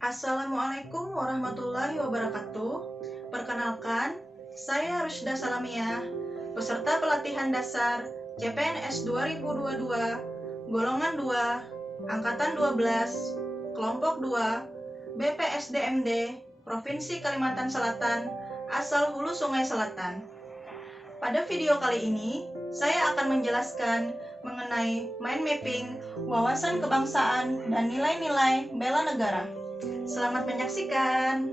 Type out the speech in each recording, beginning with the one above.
Assalamualaikum warahmatullahi wabarakatuh. Perkenalkan, saya Rushda Salamiyah, peserta pelatihan dasar CPNS 2022, golongan 2, angkatan 12, kelompok 2, BPSDMD, Provinsi Kalimantan Selatan, asal Hulu Sungai Selatan. Pada video kali ini, saya akan menjelaskan mengenai mind mapping, wawasan kebangsaan, dan nilai-nilai bela negara. Selamat menyaksikan.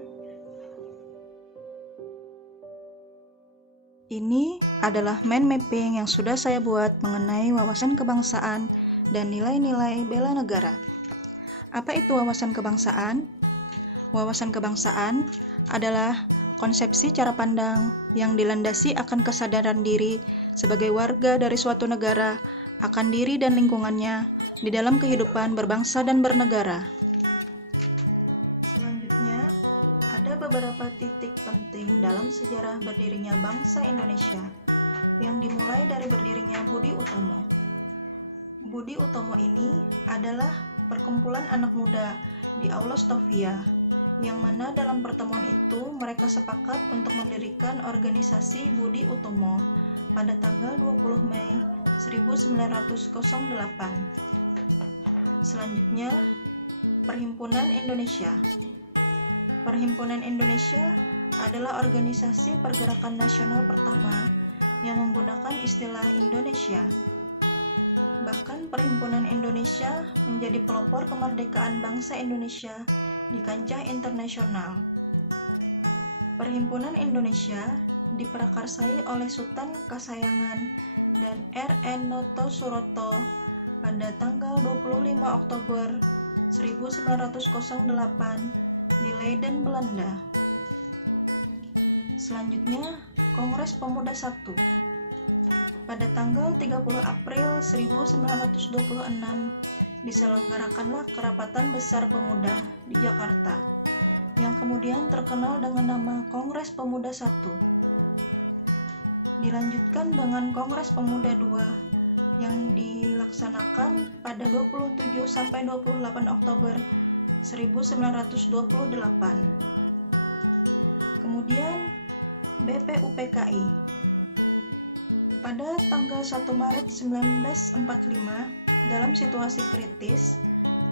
Ini adalah mind mapping yang sudah saya buat mengenai wawasan kebangsaan dan nilai-nilai bela negara. Apa itu wawasan kebangsaan? Wawasan kebangsaan adalah konsepsi cara pandang yang dilandasi akan kesadaran diri sebagai warga dari suatu negara akan diri dan lingkungannya di dalam kehidupan berbangsa dan bernegara. Selanjutnya, ada beberapa titik penting dalam sejarah berdirinya bangsa Indonesia yang dimulai dari berdirinya Budi Utomo. Budi Utomo ini adalah perkumpulan anak muda di Aula Stovia, yang mana dalam pertemuan itu mereka sepakat untuk mendirikan organisasi Budi Utomo pada tanggal 20 Mei 1908. Selanjutnya, Perhimpunan Indonesia. Perhimpunan Indonesia adalah organisasi pergerakan nasional pertama yang menggunakan istilah Indonesia. Bahkan Perhimpunan Indonesia menjadi pelopor kemerdekaan bangsa Indonesia di kancah internasional. Perhimpunan Indonesia diprakarsai oleh Sultan Kasayangan dan R.N. Noto Suroto pada tanggal 25 Oktober 1908 di Leiden, Belanda. Selanjutnya, Kongres Pemuda I. Pada tanggal 30 April 1926 diselenggarakanlah Kerapatan Besar Pemuda di Jakarta, yang kemudian terkenal dengan nama Kongres Pemuda I. Dilanjutkan dengan Kongres Pemuda II yang dilaksanakan pada 27-28 Oktober 1928. Kemudian BPUPKI. Pada tanggal 1 Maret 1945, dalam situasi kritis,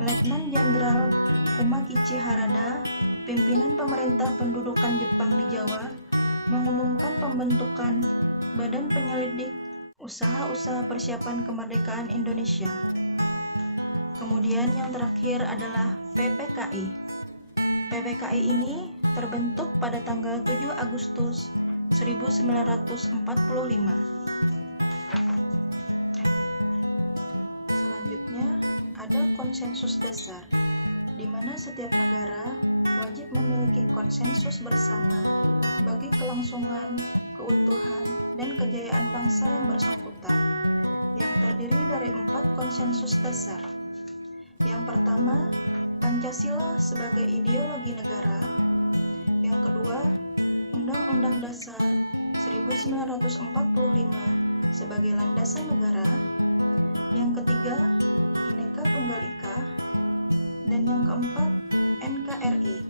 Letnan Jenderal Umakichi Harada, pimpinan pemerintah pendudukan Jepang di Jawa, mengumumkan pembentukan Badan Penyelidik Usaha-usaha Persiapan Kemerdekaan Indonesia. Kemudian yang terakhir adalah PPKI. PPKI ini terbentuk pada tanggal 7 Agustus 1945. Selanjutnya, ada konsensus dasar, di mana setiap negara wajib memiliki konsensus bersama bagi kelangsungan, keutuhan, dan kejayaan bangsa yang bersangkutan, yang terdiri dari 4 konsensus dasar. Yang pertama, Pancasila sebagai ideologi negara. Yang kedua, Undang-Undang Dasar 1945 sebagai landasan negara. Yang ketiga, Bhinneka Tunggal Ika. Dan yang keempat, NKRI.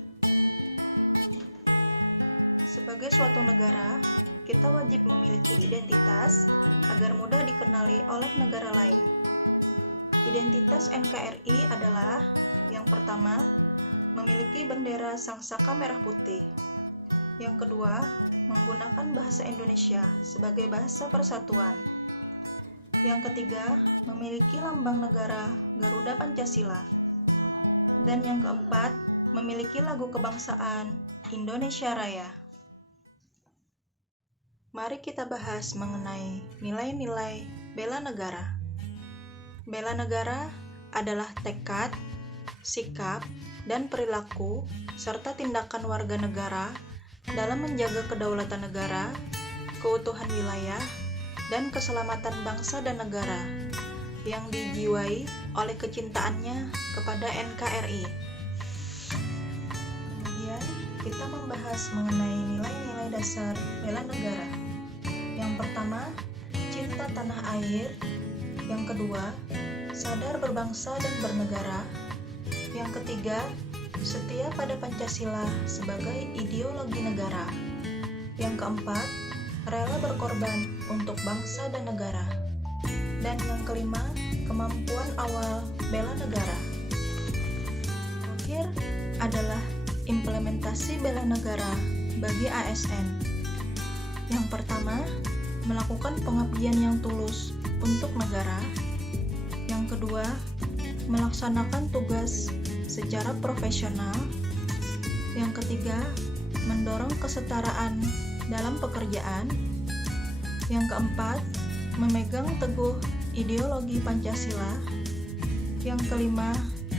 Sebagai suatu negara, kita wajib memiliki identitas agar mudah dikenali oleh negara lain. Identitas NKRI adalah yang pertama, memiliki bendera Sangsaka Merah Putih. Yang kedua, menggunakan bahasa Indonesia sebagai bahasa persatuan. Yang ketiga, memiliki lambang negara Garuda Pancasila. Dan yang keempat, memiliki lagu kebangsaan Indonesia Raya. Mari kita bahas mengenai nilai-nilai bela negara. Bela negara adalah tekad, sikap, dan perilaku serta tindakan warga negara dalam menjaga kedaulatan negara, keutuhan wilayah, dan keselamatan bangsa dan negara yang dijiwai oleh kecintaannya kepada NKRI. Kemudian kita membahas mengenai nilai-nilai dasar bela negara. Yang pertama, cinta tanah air. Yang kedua, sadar berbangsa dan bernegara. Yang ketiga, setia pada Pancasila sebagai ideologi negara. Yang keempat, rela berkorban untuk bangsa dan negara. Dan yang kelima, kemampuan awal bela negara. Terakhir adalah implementasi bela negara bagi ASN. Yang pertama, melakukan pengabdian yang tulus untuk negara. Yang kedua, melaksanakan tugas secara profesional. Yang ketiga, mendorong kesetaraan dalam pekerjaan. Yang keempat, memegang teguh ideologi Pancasila. Yang kelima,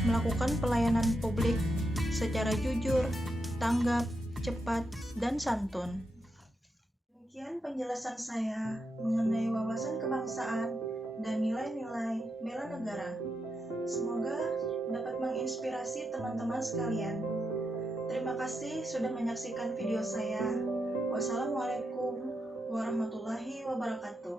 melakukan pelayanan publik secara jujur, tanggap, cepat, dan santun. Demikian penjelasan saya mengenai wawasan kebangsaan dan nilai-nilai bela negara. Semoga dapat menginspirasi teman-teman sekalian. Terima kasih sudah menyaksikan video saya. Wassalamualaikum warahmatullahi wabarakatuh.